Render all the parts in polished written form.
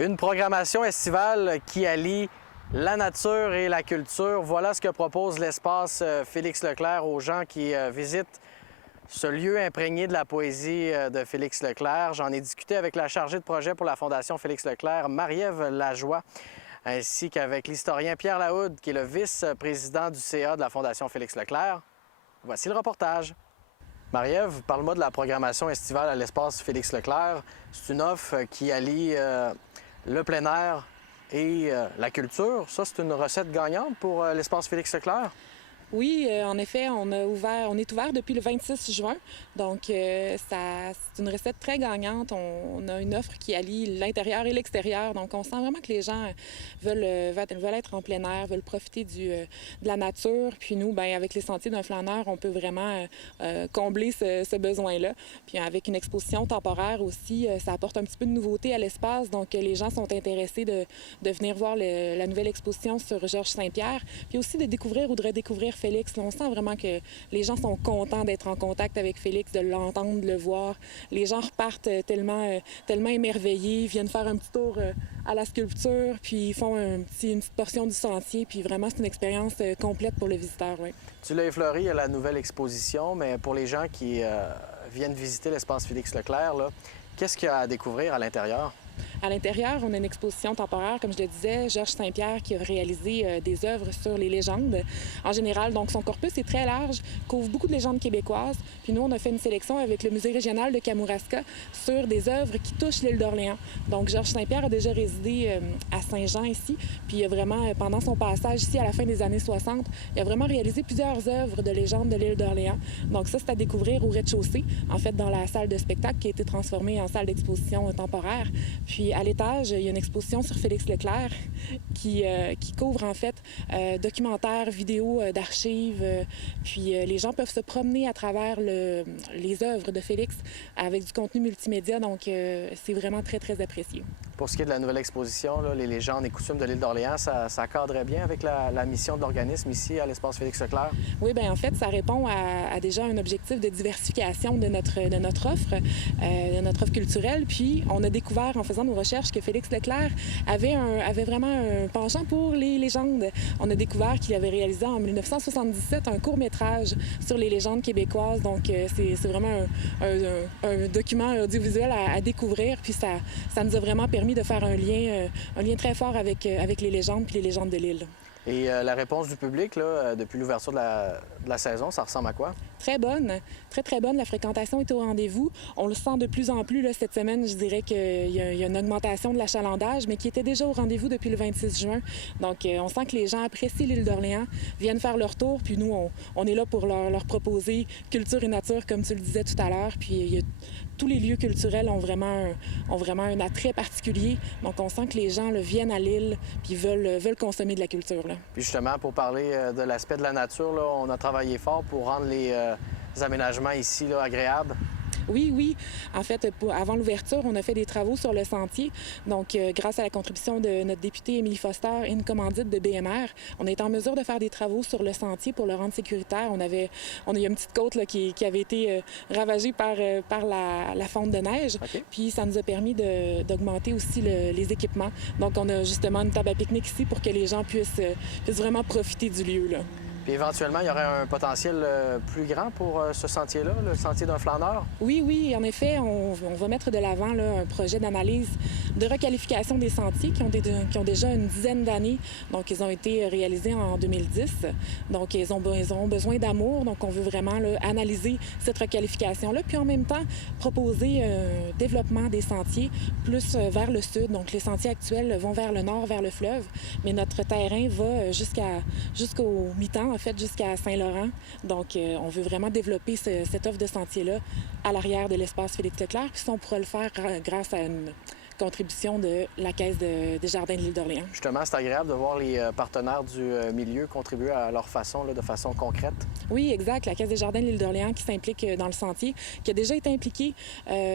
Une programmation estivale qui allie la nature et la culture. Voilà ce que propose l'espace Félix Leclerc aux gens qui visitent ce lieu imprégné de la poésie de Félix Leclerc. J'en ai discuté avec la chargée de projet pour la Fondation Félix Leclerc, Marie-Ève Lajoie, ainsi qu'avec l'historien Pierre Lahoude, qui est le vice-président du CA de la Fondation Félix Leclerc. Voici le reportage. Marie-Ève, parle-moi de la programmation estivale à l'espace Félix Leclerc. C'est une offre qui allie le plein air et la culture. Ça, c'est une recette gagnante pour l'espace Félix Leclerc? Oui, en effet, on est ouvert depuis le 26 juin. Donc, c'est une recette très gagnante. On a une offre qui allie l'intérieur et l'extérieur. Donc, on sent vraiment que les gens veulent être en plein air, veulent profiter de la nature. Puis nous, bien, avec les sentiers d'un flâneur, on peut vraiment combler ce besoin-là. Puis avec une exposition temporaire aussi, ça apporte un petit peu de nouveauté à l'espace. Donc, les gens sont intéressés de venir voir la nouvelle exposition sur Georges Saint-Pierre. Puis aussi de découvrir ou de redécouvrir Félix. On sent vraiment que les gens sont contents d'être en contact avec Félix, de l'entendre, de le voir. Les gens repartent tellement émerveillés, viennent faire un petit tour à la sculpture, puis ils font une petite portion du sentier. Puis vraiment, c'est une expérience complète pour le visiteur. Oui. Tu l'as effleuré à la nouvelle exposition, mais pour les gens qui viennent visiter l'espace Félix Leclerc, qu'est-ce qu'il y a à découvrir à l'intérieur? À l'intérieur, on a une exposition temporaire, comme je le disais, Georges Saint-Pierre qui a réalisé des œuvres sur les légendes. En général, donc son corpus est très large, couvre beaucoup de légendes québécoises. Puis nous, on a fait une sélection avec le Musée régional de Kamouraska sur des œuvres qui touchent l'île d'Orléans. Donc Georges Saint-Pierre a déjà résidé à Saint-Jean ici, puis il a vraiment, pendant son passage ici à la fin des années 60, il a vraiment réalisé plusieurs œuvres de légendes de l'île d'Orléans. Donc ça, c'est à découvrir au rez-de-chaussée, en fait, dans la salle de spectacle qui a été transformée en salle d'exposition temporaire. Puis à l'étage, il y a une exposition sur Félix Leclerc qui couvre en fait documentaires, vidéos d'archives. Puis les gens peuvent se promener à travers les œuvres de Félix avec du contenu multimédia. Donc c'est vraiment très, très apprécié. Pour ce qui est de la nouvelle exposition, les légendes et coutumes de l'île d'Orléans, ça cadrait bien avec la mission de l'organisme ici à l'espace Félix Leclerc? Oui, bien en fait, ça répond à déjà un objectif de diversification de notre offre culturelle. Puis on a découvert en faisant nos recherches que Félix Leclerc avait vraiment un penchant pour les légendes. On a découvert qu'il avait réalisé en 1977 un court-métrage sur les légendes québécoises. Donc c'est vraiment un document audiovisuel à découvrir. Puis ça nous a vraiment permis de faire un lien très fort avec les légendes puis les légendes de l'île. Et la réponse du public, depuis l'ouverture de la saison, ça ressemble à quoi? Très bonne, très, très bonne. La fréquentation est au rendez-vous. On le sent de plus en plus. Cette semaine, je dirais qu'il y a une augmentation de l'achalandage, mais qui était déjà au rendez-vous depuis le 26 juin. Donc, on sent que les gens apprécient l'île d'Orléans, viennent faire leur tour, puis nous, on est là pour leur proposer culture et nature, comme tu le disais tout à l'heure. Puis, tous les lieux culturels ont vraiment un attrait particulier. Donc, on sent que les gens viennent à l'île puis veulent consommer de la culture. Puis justement, pour parler de l'aspect de la nature, on a travaillé fort pour rendre les aménagements ici agréables. Oui. En fait, avant l'ouverture, on a fait des travaux sur le sentier. Donc, grâce à la contribution de notre députée Émilie Foster et une commandite de BMR, on a été en mesure de faire des travaux sur le sentier pour le rendre sécuritaire. Il y a une petite côte qui avait été ravagée par la fonte de neige. Okay. Puis, ça nous a permis d'augmenter aussi les équipements. Donc, on a justement une table à pique-nique ici pour que les gens puissent vraiment profiter du lieu. Puis éventuellement, il y aurait un potentiel plus grand pour ce sentier-là, le sentier d'un flâneur? Oui, en effet, on va mettre de l'avant un projet d'analyse de requalification des sentiers qui ont déjà une dizaine d'années. Donc, ils ont été réalisés en 2010. Donc, ils ont besoin d'amour. Donc, on veut vraiment analyser cette requalification-là. Puis, en même temps, proposer un développement des sentiers plus vers le sud. Donc, les sentiers actuels vont vers le nord, vers le fleuve. Mais notre terrain va jusqu'au mi-temps, en fait, jusqu'à Saint-Laurent. Donc, on veut vraiment développer cette offre de sentier-là à l'arrière de l'espace Félix Leclerc. Puis, ça, on pourra le faire grâce à une contribution de la Caisse des Jardins de l'île d'Orléans. Justement, c'est agréable de voir les partenaires du milieu contribuer à leur façon, de façon concrète. Oui, exact. La Caisse des Jardins de l'île d'Orléans qui s'implique dans le sentier, qui a déjà été impliquée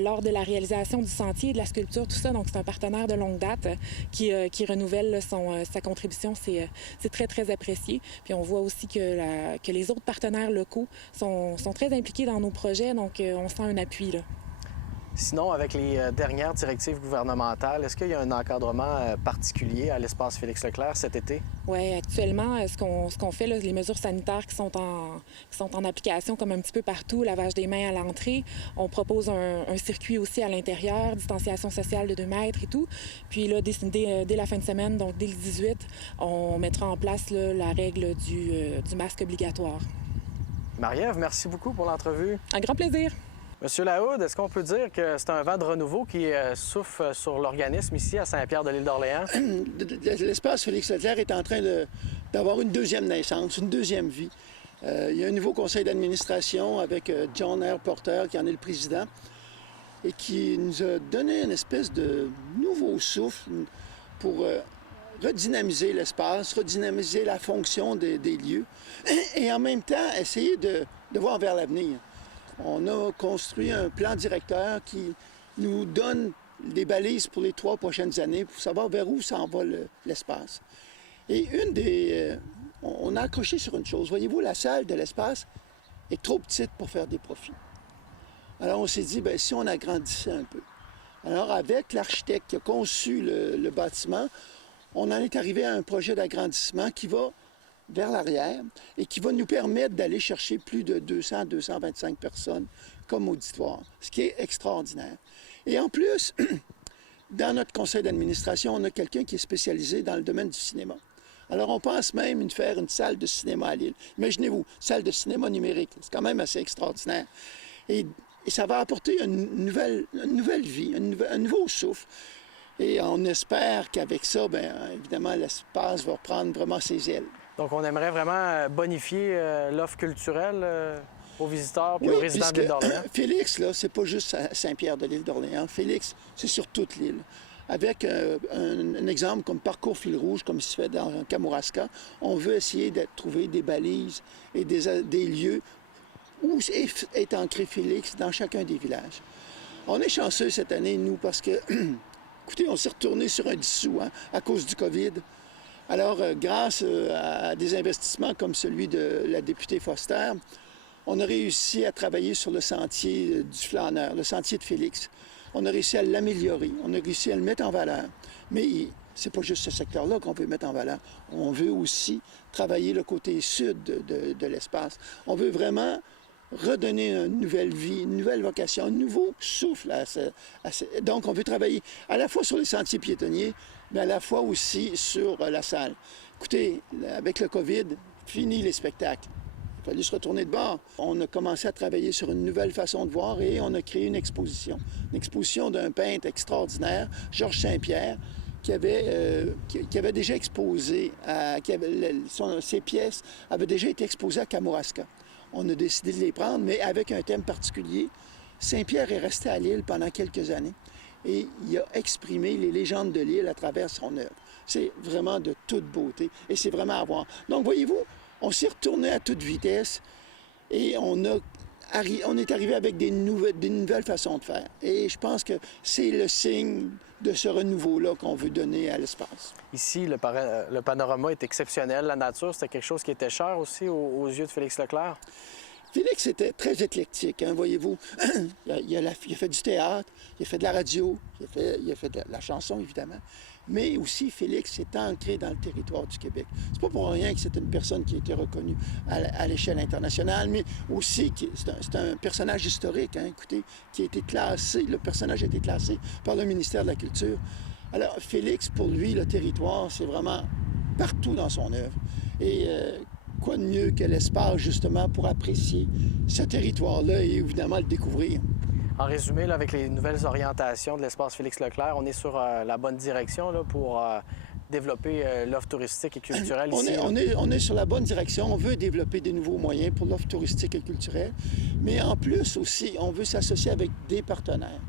lors de la réalisation du sentier, de la sculpture, tout ça. Donc, c'est un partenaire de longue date qui renouvelle sa contribution. C'est très, très apprécié. Puis, on voit aussi que les autres partenaires locaux sont très impliqués dans nos projets. Donc, on sent un appui, là. Sinon, avec les dernières directives gouvernementales, est-ce qu'il y a un encadrement particulier à l'espace Félix-Leclerc cet été? Oui, actuellement, ce qu'on fait, là, les mesures sanitaires qui sont en application comme un petit peu partout, lavage des mains à l'entrée. On propose un circuit aussi à l'intérieur, distanciation sociale de 2 mètres et tout. Puis là, dès la fin de semaine, donc dès le 18, on mettra en place là, la règle du masque obligatoire. Marie-Ève, merci beaucoup pour l'entrevue. Un grand plaisir. Monsieur Lahoud, est-ce qu'on peut dire que c'est un vent de renouveau qui souffle sur l'organisme ici à Saint-Pierre-de-l'Île-d'Orléans? L'espace Félix-Leclerc est en train d'avoir une deuxième naissance, une deuxième vie. Il y a un nouveau conseil d'administration avec John R. Porter, qui en est le président, et qui nous a donné une espèce de nouveau souffle pour redynamiser l'espace, redynamiser la fonction des lieux, et en même temps essayer de voir vers l'avenir. On a construit un plan directeur qui nous donne des balises pour les 3 prochaines années pour savoir vers où s'en va l'espace. Et on a accroché sur une chose. Voyez-vous, la salle de l'espace est trop petite pour faire des profits. Alors on s'est dit, bien, si on agrandissait un peu. Alors avec l'architecte qui a conçu le bâtiment, on en est arrivé à un projet d'agrandissement qui va vers l'arrière et qui va nous permettre d'aller chercher plus de 200-225 personnes comme auditoire, ce qui est extraordinaire. Et en plus, dans notre conseil d'administration, on a quelqu'un qui est spécialisé dans le domaine du cinéma. Alors, on pense même faire une salle de cinéma à Lille. Imaginez-vous, salle de cinéma numérique, c'est quand même assez extraordinaire. Et ça va apporter une nouvelle vie, un nouveau souffle. Et on espère qu'avec ça, bien, évidemment, l'espace va reprendre vraiment ses ailes. Donc, on aimerait vraiment bonifier l'offre culturelle aux visiteurs et aux résidents de l'île d'Orléans. Félix, là, c'est pas juste à Saint-Pierre-de-l'Île-d'Orléans. Félix, c'est sur toute l'île. Avec un exemple comme Parcours Fil Rouge, comme il se fait dans Kamouraska, on veut essayer de trouver des balises et des lieux où est ancré Félix dans chacun des villages. On est chanceux cette année, nous, parce que, écoutez, on s'est retourné sur un 10 sous à cause du COVID. Alors, grâce à des investissements comme celui de la députée Foster, on a réussi à travailler sur le sentier du flâneur, le sentier de Félix. On a réussi à l'améliorer, on a réussi à le mettre en valeur. Mais c'est pas juste ce secteur-là qu'on veut mettre en valeur. On veut aussi travailler le côté sud de l'espace. On veut vraiment redonner une nouvelle vie, une nouvelle vocation, un nouveau souffle Donc, on veut travailler à la fois sur les sentiers piétonniers, mais à la fois aussi sur la salle. Écoutez, avec le COVID, fini les spectacles. Il a fallu se retourner de bord. On a commencé à travailler sur une nouvelle façon de voir et on a créé une exposition. Une exposition d'un peintre extraordinaire, Georges Saint-Pierre, qui avait déjà exposé, ses pièces avaient déjà été exposées à Kamouraska. On a décidé de les prendre, mais avec un thème particulier. Saint-Pierre est resté à l'île pendant quelques années et il a exprimé les légendes de l'île à travers son œuvre. C'est vraiment de toute beauté et c'est vraiment à voir. Donc, voyez-vous, on s'est retourné à toute vitesse et on est arrivé avec des nouvelles façons de faire. Et je pense que c'est le signe de ce renouveau-là qu'on veut donner à l'espace. Ici, le panorama est exceptionnel. La nature, c'était quelque chose qui était cher aussi aux yeux de Félix Leclerc. Félix était très éclectique, hein, voyez-vous. il a fait du théâtre, il a fait de la radio, il a fait de la chanson, évidemment. Mais aussi, Félix est ancré dans le territoire du Québec. C'est pas pour rien que c'est une personne qui a été reconnue à l'échelle internationale, mais aussi, c'est un personnage historique, hein, écoutez, qui a été classé, le personnage a été classé par le ministère de la Culture. Alors, Félix, pour lui, le territoire, c'est vraiment partout dans son œuvre. Et quoi de mieux que l'espace, justement, pour apprécier ce territoire-là et évidemment le découvrir. En résumé, là, avec les nouvelles orientations de l'espace Félix Leclerc, on est sur la bonne direction là, pour développer l'offre touristique et culturelle ici. On est sur la bonne direction. On veut développer des nouveaux moyens pour l'offre touristique et culturelle, mais en plus aussi, on veut s'associer avec des partenaires.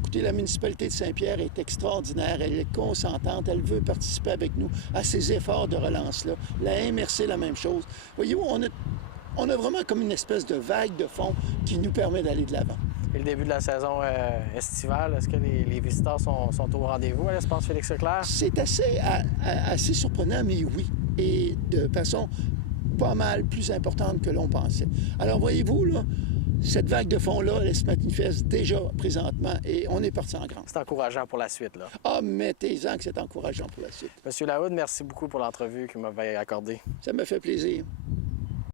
Écoutez, la municipalité de Saint-Pierre est extraordinaire, elle est consentante, elle veut participer avec nous à ces efforts de relance-là. La MRC, la même chose. Voyez-vous, on a vraiment comme une espèce de vague de fond qui nous permet d'aller de l'avant. Et le début de la saison estivale, est-ce que les visiteurs sont au rendez-vous à l'espace Félix Leclerc? C'est assez surprenant, mais oui. Et de façon pas mal plus importante que l'on pensait. Alors, voyez-vous, là, Cette vague de fond-là, elle se manifeste déjà présentement et on est parti en grand. C'est encourageant pour la suite, là. Ah, mettez-en que c'est encourageant pour la suite. Monsieur Lahoud, merci beaucoup pour l'entrevue que vous m'avez accordée. Ça me fait plaisir.